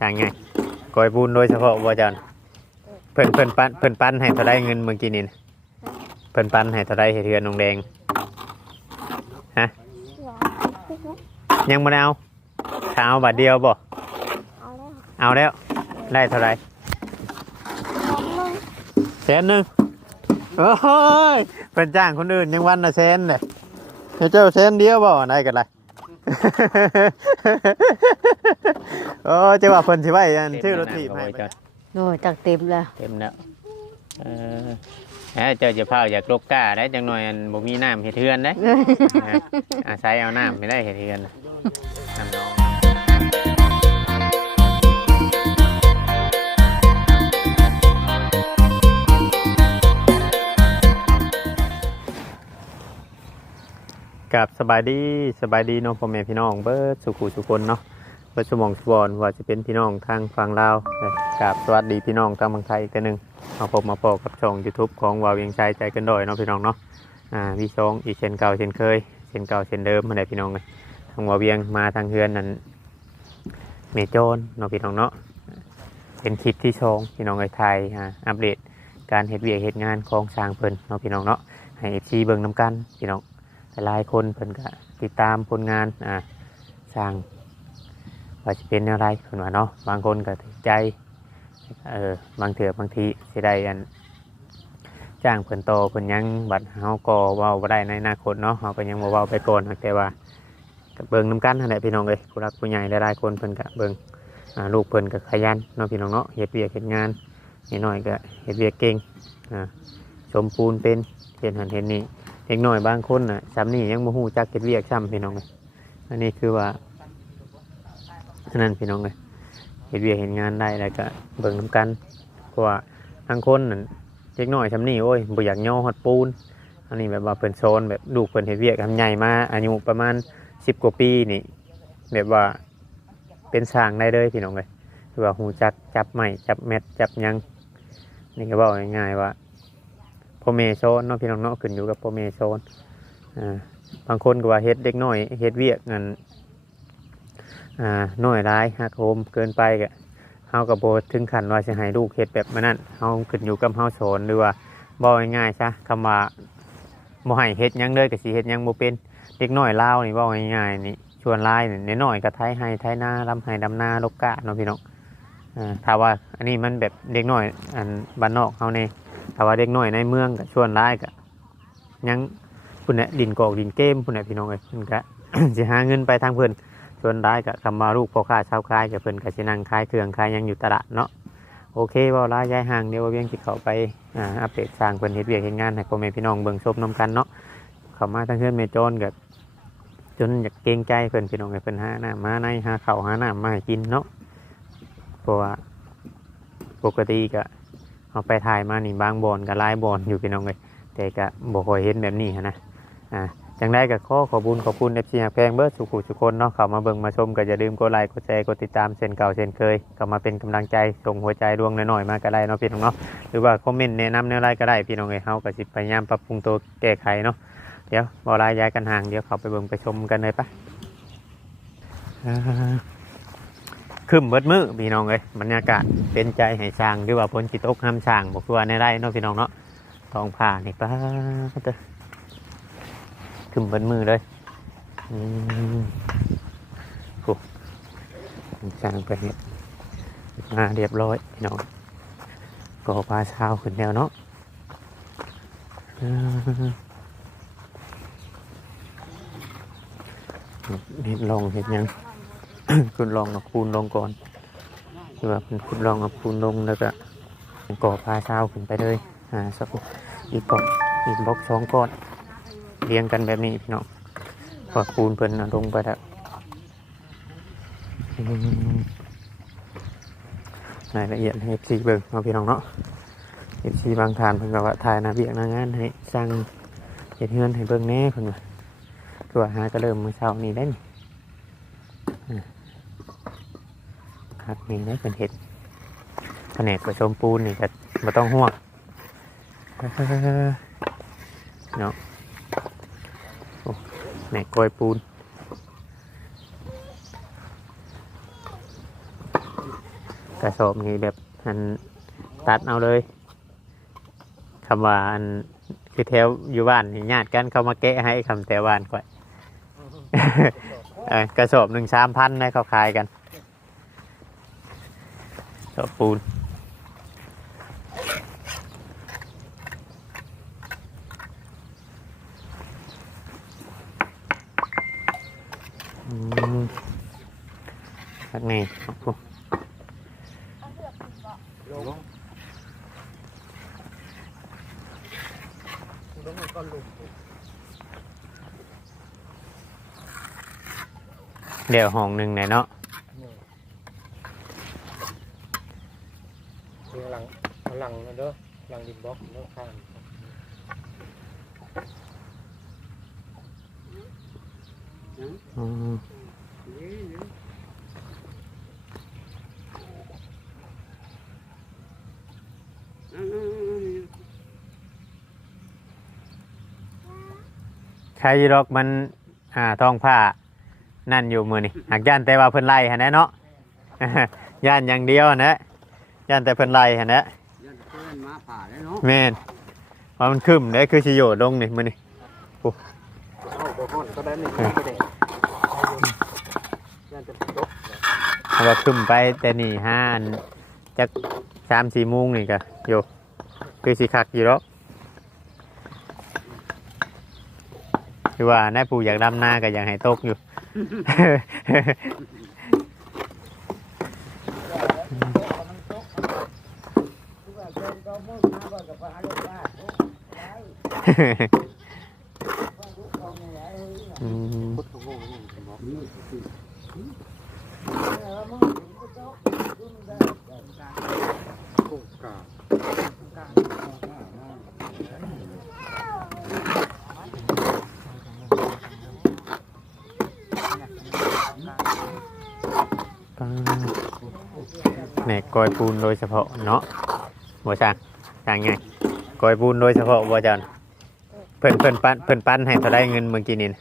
ทางไงกอยปูนโดยเฉพาะบ่จันเพิ่นเพิ่นปั้นเพิ่นปั้นให้เท่าไดเงินเมื่อกี้นี่นะเพิ่นปั้นให้เท่าไดให้เทือนนองแดงร้อยยังบ่ได้เอาถ้าเอาบาทเดียวบ่เอาแล้วเอาแล้วได้เท่าไรสองหนึ่งแสนหนึ่งโอ้ยเป็นจ้างคนอื่นยังวันละแสนเลยให้เจ้าแสนเดียวบ่ได้กันไร โอ้จะว่าเพิ่นสิไว้อันชื่อรถถีบให้ไปโอ้ยจักเต็มแล้ว เต็มแล้วเออแหมเจ้าจะพาอยากลบกล้าได้จังหน่อยอันบ่มีน้ำเฮ็ดเทือนได้นะอาศัยเอาน้ำไม่ได้เฮ็ดเทือน กับสบายดีสบายดีเน้องพ่อแม่พี่น้องเบิร์ดสุขุสุคนเนาะเบิร์ดสมองสวอนว่าจะเป็นพี่น้องทางฝั่งลาวกับสวัสดีพี่น้องทางเมืองไทยอีกกันหนึ่งมาพบมาพอกับช่อง YouTube ของวาวเวียงชัยใจกันดอยเนาะพี่น้องเนาะอ่าพี่องอีเช่นเก่าเช่นเคยเช่นเก่าเช่นเดิมมาได้พี่น้องเลยทางวาวเวียงมาทางเฮือนนั้นเมโจนเนาะพี่น้องเนาะเป็นคลิปที่ชองพี่น้องเลยไทยอ่าอัปเดตการเฮ็ดเวียกเฮ็ดงานของสร้างเพิ่นเนาะพี่น้องเนาะให้เอฟซีเบิ่งน้กันพี่น้อง หลายคนเพิ่นก็ติดตามผลงานอ่าสร้างว่าจะเป็นอะไรเพิ่นว่าเนาะบางคนก็ถูกใจเออบางเถื่อบางทีสิได้อันจ้างเพิ่นโตเพิ่นยังบัดเฮาก็เว้าบ่ได้ในอนาคตเนาะเฮาก็ยังบ่เว้าไปก่อนแต่ว่าก็เบิ่งนํกันนั่นแหละพี่น้องเอ้ยผู้รักผู้ใหญ่หลายๆคนเพิ่นก็เบิ่งอ่าลูกเพิ่นก็ขยันเนาะพี่น้องเนาะเฮ็ดเวียกเฮ็ดงานนิดหน่อยก็เฮ็ดเวียกเก่งอ่าสมปูนเป็นเฮ็ดหันเฮ็ดนี่ เด็กน่อยบางคนน่ะซ้ำนี่ยังบ่ฮู้จักเก็ดเวียกซ้ำพี่น้องเลยอันนี้คือว่าอันนั้นพี่น้องเลยเฮ็ดเวียเห็นงานได้แล้วก็เบิ่งนํกันเพราะว่าบางคนน่ะเด็กน้อยซ้ำนี่โอ้ยบ่อยากย่อฮอดปูน อันนี้แบบว่าเพิ่นโซนแบบลูกเพิ่นเฮ็ดเวียกทำใหญ่มาอายุประมาณ10กว่าปีนี่แบบว่าเป็นสร้างได้เลยพี่น้องเลยคือว่าฮู้จักจับไม้จับแมทจับยังนี่ก็บอกง่ายๆว่า พ่อแม่โซนเนาะพี่น้องเนาะขึ้นอยู่กับพ่อแม่โซนอ่าบางคนก็ว่าเฮ็ดเด็กน้อยเฮ็ดเวียกนั่นอ่าน้อยร้ายหักโหมเกินไปก็เฮากับโบถึงขั้นว่าสิให้ลูกเฮ็ดแบบนั้นเฮาขึ้นอยู่กับเฮาสอนหรือว่าบอกง่ายๆซะคำว่าบ่ให้เฮ็ดหยังเลยก็สิเฮ็ดหยังบ่เป็นเด็กน้อยลาวนี่บอกง่ายๆนี่ชวนลายนี่น้อยก็ไถให้ไถนาลำให้ดำนาลกกะเนาะพี่น้องอ่าถ้าว่าอันนี้มันแบบเด็กน้อยอันบ้านนอกเฮานี่ ถ้าว่าเด็กน้อยในเมืองก็ชวนร้ายก็ยังพุ่นน่ะดินกอกดินเกมพุ่นน่ะพี่น้องเอ้ยเพิ่นก็สิหาเงินไปทางเพิ่นชวนร้ายก็คำมาลูกพ่อค้าชาวขายกับเพิ่นก็สินั่งขายเครื่องขายยังอยู่ตลาดเนาะโอเคว่าลายย้ายห่างเดี๋ยวเวียงสิเข้าไปอ่าอัปเดตสร้างเพิ่นเฮ็ดเวียกเฮ็ดงานให้พ่อแม่พี่น้องเบิ่งชมนํกันเนาะเข้ามาทางเฮือนแม่โจนก็จนอยากเกรงใจเพิ่นพี่น้องเอ้ยเพิ่นหาน้ำมาในหาเข้าหาน้ำมาให้กินเนาะเพราะว่าปกติก็ เอาไปถ่ายมานี่บางบอนกับลายบอนอยู่พี่น้องเลยแต่ก็บ่ค่อยเห็นแบบนี้นะอ่าจังได้ก็ขอขอบุญขอบคุณเอฟซีแพงเบิร์ดสุขุสุคนเนาะเข้ามาเบิ่งมาชมก็อย่าลืมกดไลค์กดแชร์กดติดตามเช่นเก่าเช่นเคยเข้ามาเป็นกำลังใจส่งหัวใจดวงน้อยๆมาก็ได้เนาะพี่น้องเนาะหรือว่าคอมเมนต์แนะนำแนวไรก็ได้พี่น้องเลยเฮาก็สิพยายามปรับปรุงตัวแก้ไขเนาะเดี๋ยวบ่ลายย้ายกันห่างเดี๋ยวเข้าไปเบิ่งไปชมกันเลยปะอ่า คึมเบิดมือพี่น้องเลยบรรยากาศเป็นใจให้ช่างหรือว่าพ้นจิตอกห้ามช่างบอกว่าในไร่เนาะพี่น้องเนาะทองผ่านี่ป้าเตอขึ้นบนมือเลยอืมโอ้ช่างไปเนี่ยมาเรียบร้อยพี่น้องก่อปลาเช้าขึ้นแล้วเนาะเห็ดลองเห็ดยัง คุณลองเอาคูณลงก่อนคือว่าคุณลองเอาปูนลงแล้วก็ก่อพาเช้าขึ้นไปเลยอ่าสักอีกบล็อกอีกบล็อกสองก้อนเรียงกันแบบนี้พี่น้องพอปูนเพิ่นลงไปแล้วอืมรายละเอียดให้ซีเบิ่งเอาพี่น้องเนาะเอฟซีบางทานเพิ่นก็ว่าถ่ายนาเบียกนางานให้สร้างเห็ดเฮือนให้เบิ่งแน่เพิ่นว่าตัวหาก็เริ่มมื้อเช้านี้ได้นี่ ครับนี่ได้เป็นเห็ดแผนกผสมปูนนี่ก็ม่ต้องห่วงเนาะแหนกกอยปูนกระสอบนี่แบบอันตัดเอาเลยคำว่าอันคือแถวอยู่บ้านนี่ญาติกันเขามาแกะให้คำแต่บ้านก่อนกระสอบหนึ่งสามพันนะเขาขายกัน อบปูนอืมทักนี่โอ้โหเดี๋ยวห้องหนึ่งไหนเนาะ เรียงหลังเอาหลังนะเด้อหลังดินบล็อกเด้อข้าง อืม ใครดอกมันอ่าทองผ้านั่นอยู่มือนี่หากย่านแต่ว่าเพิ่นไล่ฮะนะเนาะ ย่านอย่างเดียวนะย่านแต่เพิ่นไล่ฮะนะยันเพื่อนมาป่าแล้วเนาะแม่นว่ามันขึ้นได้คือสิโยดลงนี่มือนี่เอาบ่ฮ้อนก็ได้นี่ก็ได้ยันจะตกเอาว่าขึ้นไปแต่นี่ห้าอันจักสามสี่โมงนี่ก็โยคือสิคักอยู่แล้ว คือว่าแน่ปู่อยากดำนาก็อยากให้ตกอยู่ม พุทธโง่นี่บอกโอ้กา แหนกกอย ปูนโดยเฉพาะเนาะบ่ช่างช่างไงกอยปูนโดยเฉพาะบ่จันเพิ่นเพิ่นปั้นเพิ่นปั้นให้เท่าไดเงินเมื่อกี้นี่นะ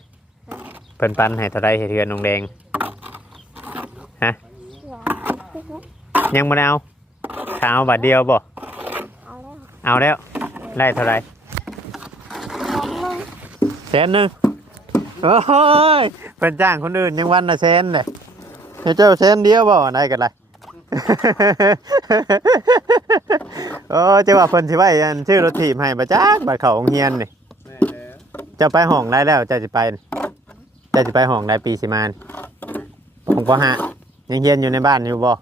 เพิ่นปั้นให้เท่าไดเฮ็ดเฮือนนองแดงฮะยังบ่ได้เอาถ้าเอาบาทเดียวบ่เอาแล้วเอาแล้วได้เท่าไรน้องมึงแสนหนึ่งโอ้ยเป็นจ้างคนอื่นยังวันละแสนเลยให้เจ้าแสนเดียวบ่ได้กันไร โอ้เจ้าว่าเพิ่นสิไว้อันชื่อรถถีบให้บ่จักบัดเข้าโรงเรียนนี่แม่แล้วเจะไปห้องได้แล้วเจะสิไปนี่เจะสิไปห้องได้ปีสิมานผมก็ฮะยังเรียนอยู่ในบ้านอยู่บ่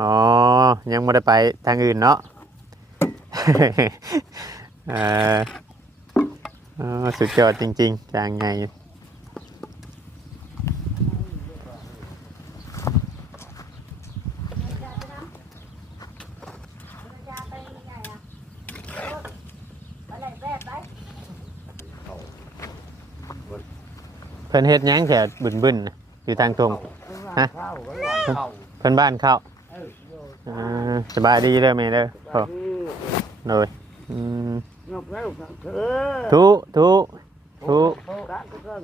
อ๋อ ยังบ่ได้ไปทางอื่นเนาะ เอออ๋อสุดยอดจริงๆจางไง พิ่นเฮ็ดหยังแต่บึนๆน่ะอยู่ทางตรง ฮะเพิ่นบ้านเข้าอ่าสบายดีเด้อแม่เด้อพอโดยอืมยกแล้วเออทุทุทุ กะก็เกิน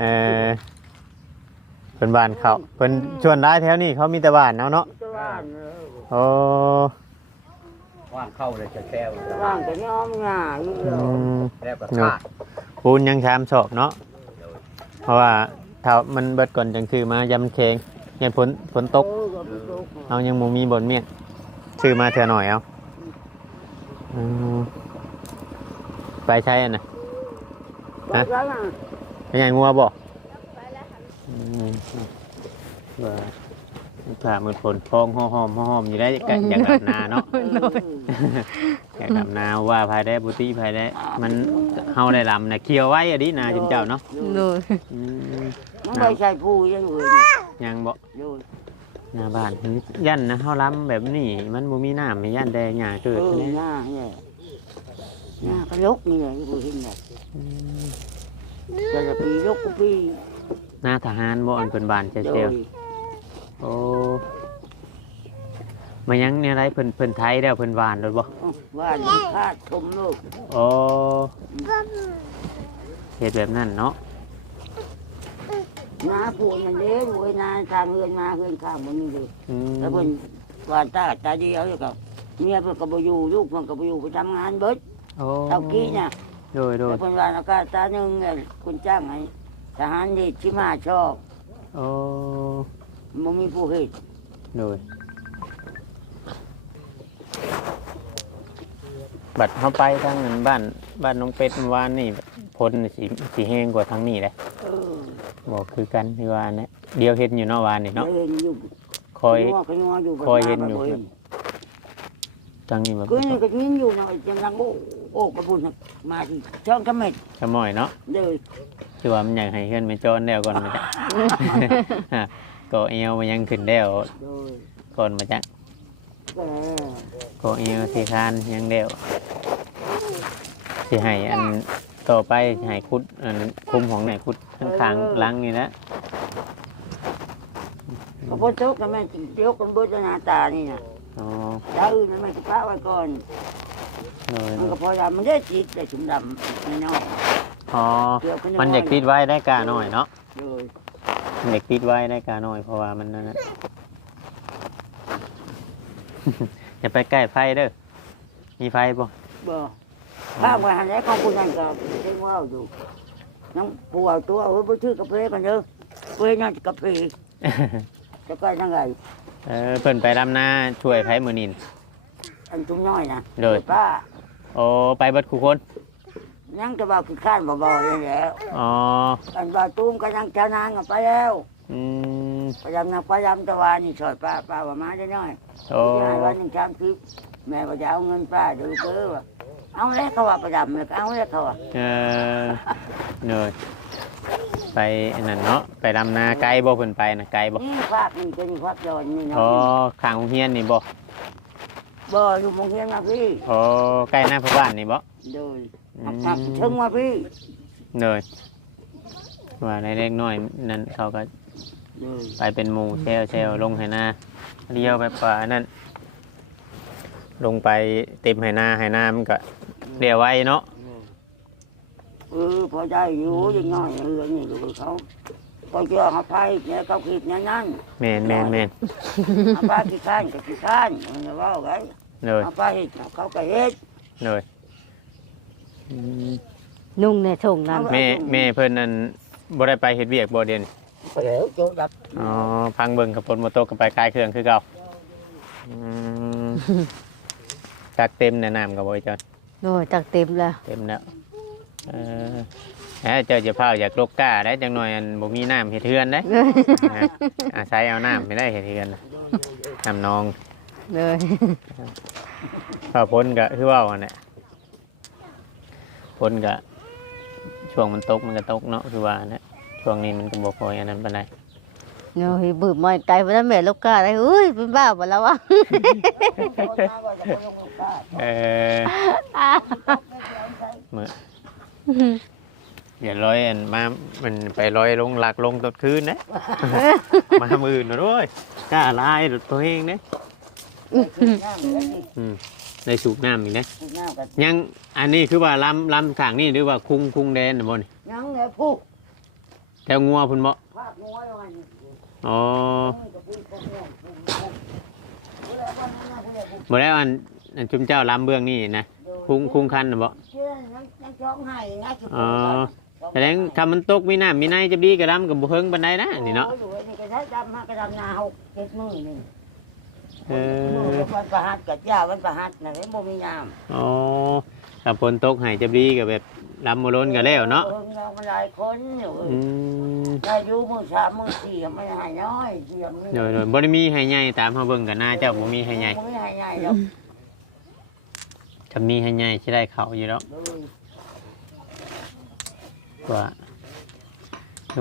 เออเพิ่นบ้านเข้าเพิ่นชวนร้ายแถวนี้เขามีแต่บ้านเนาะเนาะตะวันเออโอ้ว่างเข้าเลยจะแซวตะวันจะยอมง่ายอยู่อืมแล้วก็เนาะขาด ปูนยังชามสอบเนาะเพราะว่าถ้ามันเบิดก่อนจังคือมายามมันแข็งยันฝนฝนตกเออก็บ่ตก เอายังมูมีบนเมียนซื้อมาเถอะหน่อยเอาอืมไปใช้อันนะไปแล้วนะเป็นไงงัวบอกอืมว่า ผ่ามือฝนฟองหอมหอมหอมอยู่ได้กะอยากดับนาเนาะอยากดับนาว่าภายได้บุตรีภายได้มันเฮาได้ลำนะเคี่ยวไว้อะดินาจิมเจ้าเนาะโดยอืมมันไม่ใช่ผู้ยังอื่นยังบ่อยู่หน้าบ้านยันนะเฮาล้ำแบบนี้มันบ่มีน้ำให้ยันแดงหญ้าเอเกิดอใช่ไหมหน้าเนี่ยหน้าก็ยกนี่แหละอยู่เห็นแบบแต่ละปียกก็ปีหน้าทหารบ่อันเป็นบ้านเซโดลยล์โอ้ มายังเนี่ยไรเพิ่นเพิ่นไทยแล้วเพิ่นหวานแล้วบ่ว่าคาดชมลูกโอ้เฮ็ดแบบนั้นเนาะนาปูนมันเด้รวยนาทางเงินมาเงินข้างมันนี่เลยอืมแล้วเพิ่นว่าตาตาเดียวแล้วก็เมียเพิ่นก็บ่อยู่ลูกเพิ่นก็บ่อยู่ไปทำงานเบิดโอ้เท่ากี้น่ะโดยโดยแล้วเพิ่นว่าแล้วก็ตาหนึงเนี่ยคุณจ้างให้ทหารนี่ชิมาชอบโอ้บ่มีผู้เฮ็ดโดย บัดเข้าไปทางนั้นบ้านบ้านน้องเป็ดเมื่อวานนี่พลสีสีแห้งกว่าทางนี้เลยเออบอกคือกันที่ว่าเนี่ยเดียวเห็นอยู่เนอกวานนี่เนาะเห็นอยู่คอยงัวก็งัวอยู่คอยเห็นอยู่บ่ทางนี้แบบคือนี่ก็ยินอยู่เนาะจังลังโอ้โอ้กระบุญน่ะมาที่ช่องกระเม็ดขมอยเนาะเด้อคือว่ามันอยากให้เพื่อนไปจอนแล้วก่อนมาจ้ะ ก็เอวมันยังขึ้นแล้วโดยก่อนมาจ้ะ ก็ก็เอวที่คานยังแล้วสิให้อันต่อไปสิให้คุดอันคุมของไหนคุดข้างๆหล้างนี่นะก็บ่ตกก็แม่นเดี๋ยวคนเบิดหน้าตานี่นะอ๋อาอื่นมันไม่ป้าไว้ก่อนมันก็พอดำมันได้จิตได้ถุงดำนี่นาะอ๋อเดี๋ยมันอยากติดไว้ได้กาหน่อยเนาะโดยมันอยากติดไว้ได้กาหน่อยเพราะว่ามันนั่นนะ อย่าไปใกล้ไฟเด้อมีไฟบ่บ่ข้ามไปหันแล้วของผู้นั้นก็เรียกว่าอยู่น้องผัวตัวเอ้ยบ่ชื่อกาแฟกันเด้อเว้ยนั่นกาแฟจะก็ยังไงเออเพิ่นไปดำนาช่วยไผมือนินอันตุ้มน้อยนะโดยป้าโอ้ไปเบิดคู่คนยังจะบอกคือข้านบ่ๆเลยแหล้วอ๋ออันบ่าวตุ้มก็ยังจะนางกันไปแล้วอืม พยายามนะพยายามตะวันนี่ช่วยป้าป้าว่ามาได้น้อยโอ้ยายวันหนึงสามสิบแม่ก็จะเอาเงินป้าดูเด้อว่าเอาแล้วเขาว่าประจำเลยเอาแล้วเขาว่าเออเนยไปอันนั่นเนาะไปดำนาไกลบ่เพิ่นไปนะไกลบ่นี่ภาคนี่เป็นภาคยอนนี่เนาะอ๋อข้างโรงเรียนนี่บ่บ่อยู่โรงเรียนมาพี่อ๋อใกล้หน้าพระบ้านนี่บ่โดยอืหักมหักถึงมาพี่เนยว่าเล็กๆน้อยนั่นเขาก็โดย ไปเป็นหมู่เซลเซลลงไหนาเลี้ยวไปป่านั่นลงไปเต็มไหนาไหนามันก็เลี้ยวไว้เนาะเออพอได้อยู่ยังน้อยเออนี่ดูเขาก็เชื่อเขาไปเนี่ยเขาคิดอย่างนั้นแม่นแม่นแม่นเขาไปขี้ข้านก็ขี้ข้านมันว่าไงเลยเขาไปเฮ็ดเขาก็เฮ็ดเลยอืมนุ่งในส่งนั้นแม่แม่เพิ่นนั่นบ่ได้ไปเฮ็ดเวียกบ่เด่น ไปแล้วโจดับอ๋อพังเบิ่งกับฝนบ่ตกก็ไปคลายเครื่องคือเก่าอืมจักเต็มแนะนำกับบ่อยจอนโอ้ยจักเต็มแล้วเต็มแล้วเออแหมเจ้าจะพาอยากลกกล้าได้จังหน่อยอันบ่มีน้ำเฮ็ดเฮือนได้ นะอาศัยเอาน้ำไม่ได้เฮ็ดเฮือนน่ะน้ำนอง เลยพอพ้นก็คือว่าอันน่ะพ้นก็ช่วงมันตกมันก็ตกเนาะคือว่านะ ช่วงนี้มันก็บ่พออันนั้นปานใดโอ้ยบืบมาไกลไปแล้วแม่ลูกกาได้เฮ้ยเป็นบ้าหมดแล้ววะเออมื้ออย่าร้อยอันมา มันไปร้อยลงหลักลงตดคืนนะ มามืออื่นนะด้วยกล้าลายตัวเองเด้ได้สูบน้ำอีกนะ ยัง อันนี้คือว่าลำลำข้างนี่หรือว่าคุงคุงแดนน่ะบ่นี่ยังเลยผู้ แถวงัวพุ่นบ่ภาคงัวยังไงอ๋อบ่ได้วอันอันชุมเจ้าลำเบื้องนี่นะคุงคุงคันน่ะบ่เชื่อยังยังจ้องให้นะอ๋อแสดงคำมันตกมีน้ำมีในจะดีกับลำกับบุเฮิงบันไดนะนี่เนาะอยู่นี่ก็ใช้ดำมากระดำนาหกเจ็ดมือนี่เอมืออวันประหัดกับยาวันประหัดนะเห็นบ่มีน้ำอ๋อถ้าฝนตกให้จะดีกับแบบ ลำโมล้นกันแล้วเนาะเออเรามันหลายคนอยู่อืมได้อยู่มือสามมือสี่ไม่ให้น้อยเสียงนี่โดยโดยบ่ได้มีให้ใหญ่ตามเฮาเบิ่งกันหน้าเจ้าบ่มีให้ใหญ่ไม่ให้ใหญ่หรอกถ้ามีให้ใหญ่สิได้เข้าอยู่แล้วเลยว่า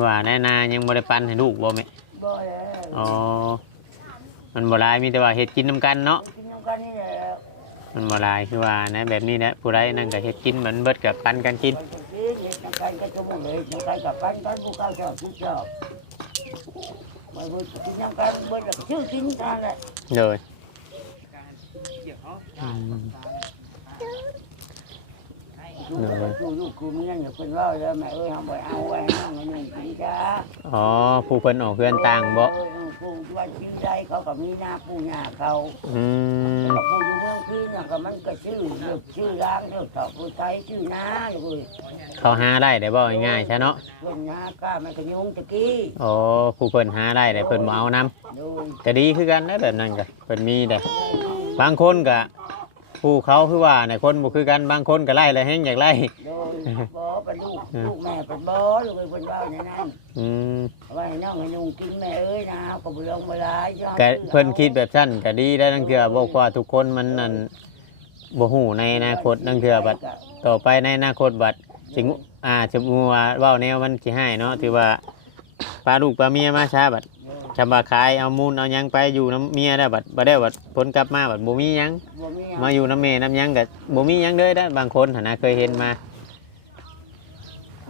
ว่าแน่นายังบ่ได้ปันให้ลูกบ่แม่บ่แล้วอ๋อมันบ่หลายมีแต่ว่าเฮ็ดกินนํกันเนาะกินน้ำกันนี่แหละ มันบ่หลายคือว่านะแบบนี้นะผู้ใดนั่นก็เฮ็ดกินเหมือนเบิดกับปันกันกินมันจะกินเห็ดน้ำกันก็จะบ่เลย น้ำกันกับปันกันผู้เก้าชอบผู้ชอบไม่บ่กินน้ำกันเบิดแล้วก็ชื่อกินเท่านั้นแหละเลยอืมคือลูกคือเมียอย่าเพิ่นว่าแล้วแม่เอ้ยเฮาบ่เอาไว้ให้น้องให้นุ่งกินจ้าอ๋อผู้เพิ่นออกเพื่อนต่างบ่เออผู้ว่าชื่อใดเขาก็มีหน้าปู่ย่าเขาอืมก็ผู้อยู่เมืองพี่น่ะก็มันก็ชื่อเลือกชื่อร้านเลือกเถาผู้ไทยชื่อน้าเลยเขาหาได้ได้บ่ง่ายๆใช่เนาะเพิ่นน้าก้ามันก็ยุงตะกี้อ๋อผู้เพิ่นหาได้แต่เพิ่นบ่เอานํโดยก็ดีคือกันนะแบบนั้นก็เพิ่นมีได้บางคนก็ผู้เขาคือว่าในคนบ่คือกันบางคนก็ไล่แล้วแฮงอยากไล่ โดยบ่ เป็นลูกลูกแม่เป็นบ่ลูกเป็นว่าอย่างนั้นอืมไว้น้องให้นุ่งกินแม่เอ้ยนะก็บ่ลงบ่หลายจ้าก็เพิ่นคิดแบบนั้นก็ดีได้ทั้งเทื่อบอกว่าทุกคนมันนั่นบ่ฮู้ในอนาคตทั้งเทื่อบัดต่อไปในอนาคตบัดสิงอ่าจะมัวาเว้าแนวมันสิให้เนาะถือว่าปลาลูกปลาเมียมาช้าบัดจำว่าขายเอามูลเอาหยังไปอยู่น้ำเมียได้บัดบ่ได้บัดผลกลับมาบัดบ่มีหยังบ่มีมาอยู่น้ำเมน้ำหยังก็บ่มีหยังเลยได้อบางคนหั่นนะเคยเห็นมา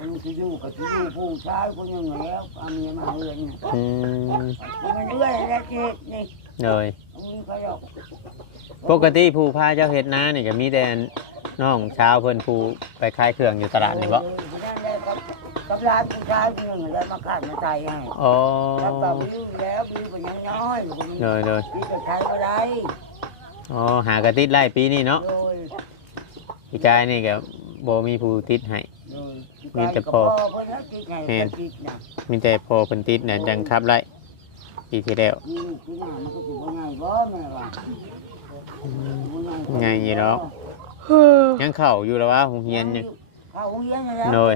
คนสิอยู่ก็สิอยู่ผู้ชายคนหนึงแล้วเอาเมียมาเฮือนน่ะอืมมันเรื่อยแล้วเจ็ดนี่เลยมีก็ยอกปกติผู้พาเจ้าเฮ็ดนานี่ก็มีแต่น้องชาวเพิ่นผู้ไปขายเครื่องอยู่ตลาดนี่บ่นั่นแหละกับกับร้านผู้ชายคนหนึงแล้วมาขาดมาใส่ให้อ๋อแล้วก็วิวแล้ววิวก็ยังน้อยอยู่ก็มีเลยเลยวิวก็ใช้ก็ได้อ๋อหากระติดไล่ปีนี้เนาะโดยอีกายนี่ก็บ่มีผู้ติดให้โดย มีแต่พอเพิ่นเอาติดให้แม่นติดนะมีแต่พอเพิ่นติดน่ะจังขับไล่ปีที่แล้ว นี่ที่หน้ามันก็สิบ่ง่ายบ่แม่ว่าบ่ง่ายอยู่เนาะ ยังเข้าอยู่แล้วว่าโรงเรียนยังเข้าโรงเรียนอยู่แล้วโดย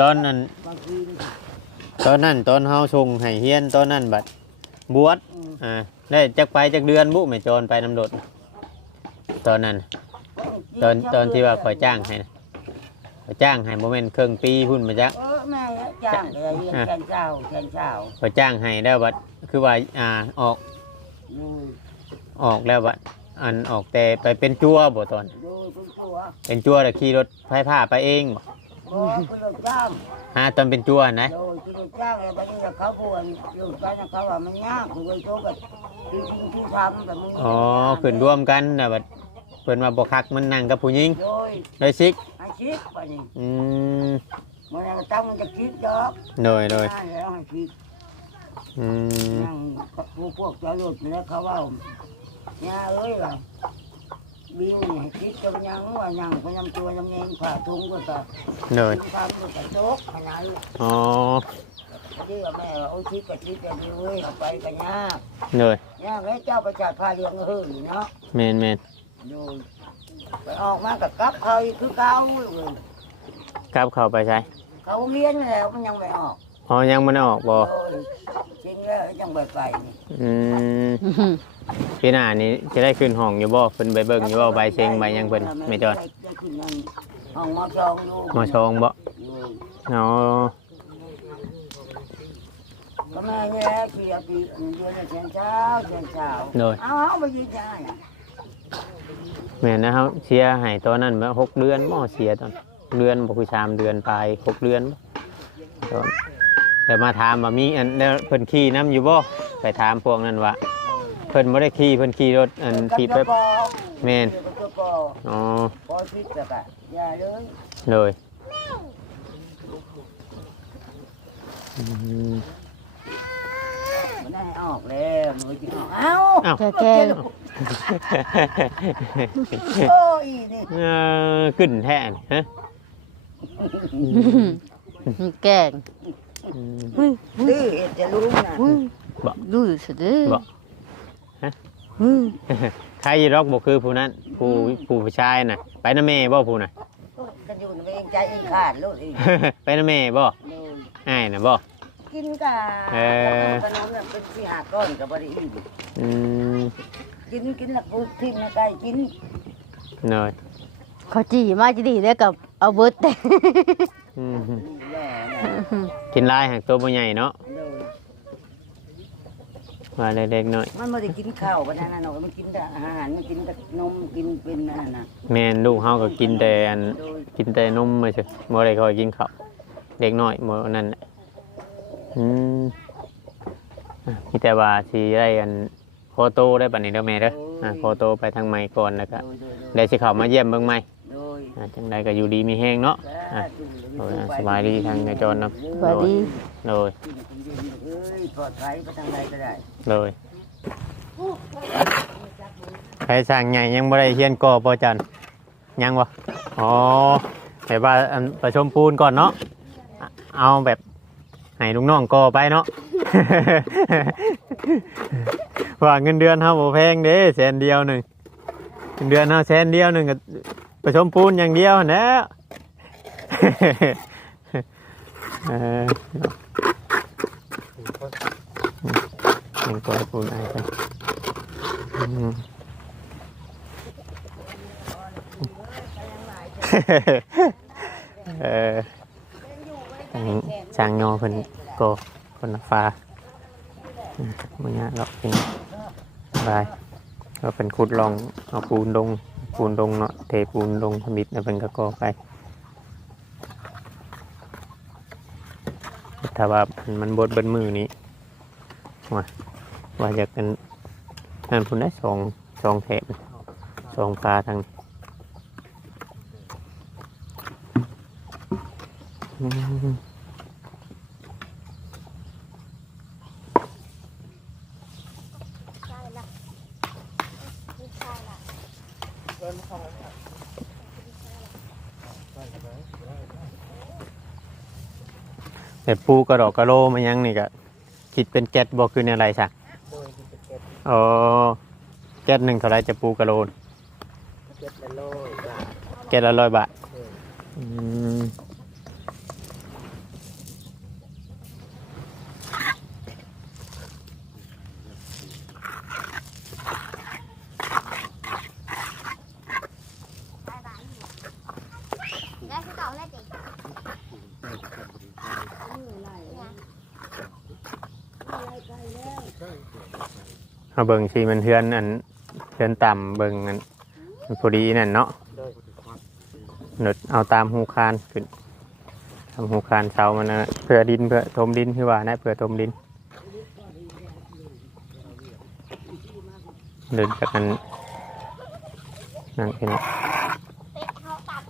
ตอนนั้นบางทีนี่ตอนนั้นตอนเฮาส่งให้เฮียนตอนนั้นบัดบวชอืมอ่าได้จักไปจักเดือนบุแม่โจรไปนำรถตอนนั้น ตอนตอนที่ว่าขอยจ้างให้นะ ขอยจ้างให้โมเมนต์ครึ่งปีพุ่นมาจัก เออแม่จ้างก็ได้เรียนแทนเช้าแทนเช้าขอยจ้างให้แล้วบัดคือว่าอ่าออกโดยออกแล้วบัดอันออกแต่ไปเป็นจัวบ่ตอนโดยคุณตัวเป็นจัวแต่ขี่รถไฟผ้าไปเองบ่บ่คุณลูกจ้างฮะตอนเป็นจัวนะโดยคุณลูกจ้างแล้วบัดนี้เขาบวนอยู่ไปนะเขาว่ามันยากคือไปโตกับจริงๆที่ทำแบบมึงอ๋อขึ้นร่วมกันนะบัดเพิ่นว่าบ่คักมันนั่งกับผู้หญิงโดยเลยซิกให้ คิดไปนี่อืมมันก็ต้องมันจะคิดดอกโดยโดยแล้วให้คิดอืมนั่งพวกพวกเจ้าหลุดแล้วเขาว่าย่าเอ้ยว่าบิวนี่ให้คิดจำยังว่ายังพยายามตัวยังเองผ่าทุ่งก็จะโดยทำก็จะโจกขนาดลูกอ๋อที่ว่าแม่ว่าโอ้คิดก็คิดแต่บิวเอ้ยเอาไปกันยากโดยยากแล้วเจ้าประจัดพาเลี้ยงเฮ้ยเนาะแม่นแม่นดู ไปออกมากับกับเขาอีกคือเก่าเลยกลับเข้าไปใช่เขาเรียนแล้วมันยังไม่ออกอ๋อยังบ่ได้ออกบ่โอ้ยจริงแล้วยังไปไปนี่อืมปีหน้านี้จะได้ขึ้นห้องอยู่บ่เพิ่นไปเบิ่งอยู่บ่ใบเซ็งใบหยังเพิ่นไม่จอดได้ขึ้นนั่นห้องมอจองอยู่มาชองบ่อยู่อ๋อก็แม่เนี่ยแหละเพียปีเดือนละเช้าเช้าเช้าเช้าโดย เอาเอาไปยืนยันอะ แม่นนะครับเสียให้ตอนนั้นมาหกเดือนบ่เสียตอนเดือนบ่คือสามเดือนปลายหกเดือนบ่ตอนแต่มาถามว่ามีอันแล้วเพิ่นขี่นํอยู่บ่ไปถามพวกนั้นว่าเพิ่นบ่ได้ขี่เพิ่นขี่รถอันกับที่ไปเจ้าปอแม่นกับเจ้าปออ๋อปอคิดแบบอะอย่าเลยเลยอืมมันได้ออกแล้วมือจะออกเอ้าเอ้าแก่แก่ โอ้ยนี่เออขึ้นแท้นี่ฮะแก่งอืมเฮ้ยดื้อเห็นจะรู้นะเฮ้ยบ่ดูสิเด้อบ่ฮะเฮ้ยใครร็อกบ่คือผู้นั้นผู้ผู้ผู้ชายน่ะ ไปนำแม่บ่ผู้น่ะ กันอยู่ในเองใจเองขาดลูกเองไปนำแม่บ่ดูอ้ายน่ะบ่กินกับเอ่อขนมเนี่ยเป็นสี่ห้าก้อนกับบริอีกอืม กินกินแล้วกูทิ้งนะไก่กินหน่อยเขาจีมาจะดีได้กับเอาเบิดแต่อืมแย่นะกินหลายหักตัวบ่ใหญ่เนาะดูว่าเล็กๆน้อยมันไม่ได้กินข้าวกันนะเนาะมันกินแต่อาหารมันกินแต่นมกินเป็นนั่นน่ะแม่นลูกเฮาก็กินแต่อันโดยกินแต่นมมาซื่อบ่ได้ค่อยกินข้าวเด็กน้อยบ่นั่นน่ะอืมอะมีแต่ว่าสิได้อัน โคโตได้บัดนี้เด้อแม่เด้ออะโคโตไปทางใหม่ก่อนแล้วก็โดยโดยโดยเดี๋ยวสิเข้ามาเยี่ยมเบิ่งใหม่โดยอ่าจังใดก็อยู่ดีมีแห้งเนาะอะโอ้ยอะสบายดีทางในจรเนาะสวัสดีโดยเอ้ยปลอดภัยไปทางใดก็ได้เลยใครสั่งใหญ่ยังบ่ได้เฮียนก่อบ่จันยังวะอ๋อแต่ว่าอันประชมปูนก่อนเนาะอะเอาแบบให้ลุงน้องก่อไปเนาะ ว่าเงินเดือนเฮาบ่แพงเด้แสนเดียวหนึ่งเงินเดือนเฮาแสนเดียวหนึ่งก็ประชมปูนอย่างเดียวนแหล้วเออยังก่อปูนไอ้ไปอืมเออทางช้างยอเพิ่นก็คนละฟ้าอืมมันยากหรอกจริง บายก็เป็นขุดลองเอาปูนลงปูนลงเนาะเทปูนลงผมิดแล้วเพิ่นก็ก่อไปถ้าว่ามันมันบดบิ้มือนี้ว่าว่าอยากกันนั่นพุ่นได้สองสองแถบสองฟ้าทางอืม ใช่ละไม่ใช่ละ แต่ปูกระดอกกระโลมันยังนี่ก็คิดเป็นแก๊สบ่คือในอะไรสักโดยที่เป็นเก็บอ๋อแก๊สหนึ่งเท่าไรจะปูกระโลนเก็บละโลยบาทแก๊สละร้อยบาทอืม ได้คือเก่าแล้วจิ เอาเบิ่งชีมันเทือนอันเทือนต่ำเบิ่งอันมันพอดีนั่นเนาะหนดเอาตามหูคานขึ้นตามหูคานเสามันนะเพื่อดินเพื่อถมดินคือว่านะเพื่อถมดินเดินจากกันนั่นเอง เป็ดเขาตัด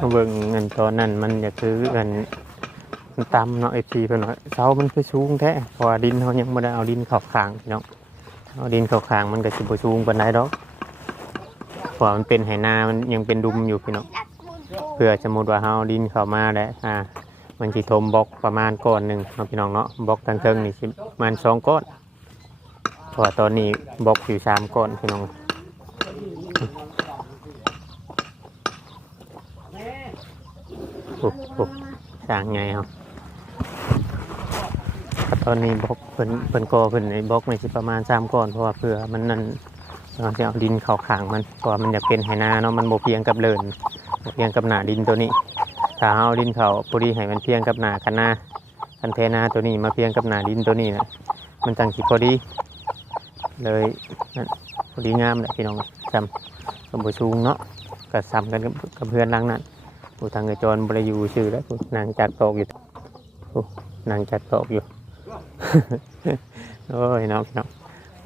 มา เบิ่งเงินตอนนั้นมันจะคือเงินมันตำเนาะไอซีเพิ่นว่าเสามันคือสูงแท้เพราะว่าดินเขายังไม่ได้เอาดินเข้าข้างพี่น้องเอาดินเข้าข้างมันก็สิบ่สูงปานใดดอกเพราะมันเป็นไหนามันยังเป็นดุมอยู่พี่น้องเพื่อสมมติว่าเฮาเอาดินเข้ามาแล้อ่ามันสิทมบล็อกประมาณก้อนหนึ่งเนาะพี่น้องเนาะบล็อกทางเทิงนี่สิประมาณสองก้อนเพราะตอนนี้บล็อกอยู่สามก้อนพี่น้องปุ๊บปุ๊บ สร้างไงครับตอนนี้บล็อกเพิ่นเพิ่นก่อเพิ่นในบล็อกนี่สิประมาณสามก้อนเพราะว่าเพื่อมันนั่นเราจะเอาดินเข้าขางมันเพราะว่ามันอยากเป็นไหนาเนาะมันโบเพียงกับเลินบ่เพียงกับหนาดินตัวนี้ถ้าเอาดินเขาพอดีให้มันเพียงกับหนาคันนาคันเทนาตัวนี้มาเพียงกับหนาดินตัวนี้นะมันจังสิพอดี เลยนั่นพอดีงามแหละพี่น้องจำกับบุชูงเนาะก็ซ้ำกันกับเพื่อนลังนั้น ผู้ทางเงยจรบริยูชื่อแล้วนางจัดตอกอยู่นางจัดตอกอยู่ โอ้ยนาะพี่น้อง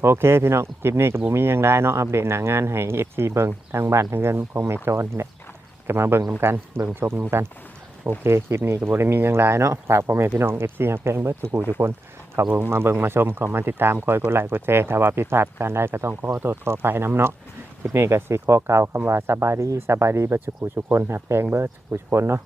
โอเคพี่น้องคลิปนี้กับบุมียังได้เนาะอัปเดตหนางานให้เอฟซีเบิงทางบ้านทางเงินของแม่จรนี่แหละก็มาเบิงนำกันเบิงชมนำกันโอเคคลิปนี้ก็บ่ได้มียังหลายเนาะฝากพ่อแม่พี่น้อง FC ฮักแพงเบิดทุกผู้ทุกคนข้าเบิ่งมาเบิงมาชมข้ามาติดตามคอยกดไลค์กดแชร์ถ้าว่าผิดพลาดการใดก็ต้องขอโทษขออภัยนํเนาะ คลิปนี้ก็สิขอกล่าวคำว่าสบายดีสบายดีเบิดทุกผู้ทุกคนฮักแพงเบิดทุกผู้ทุกคนเนาะ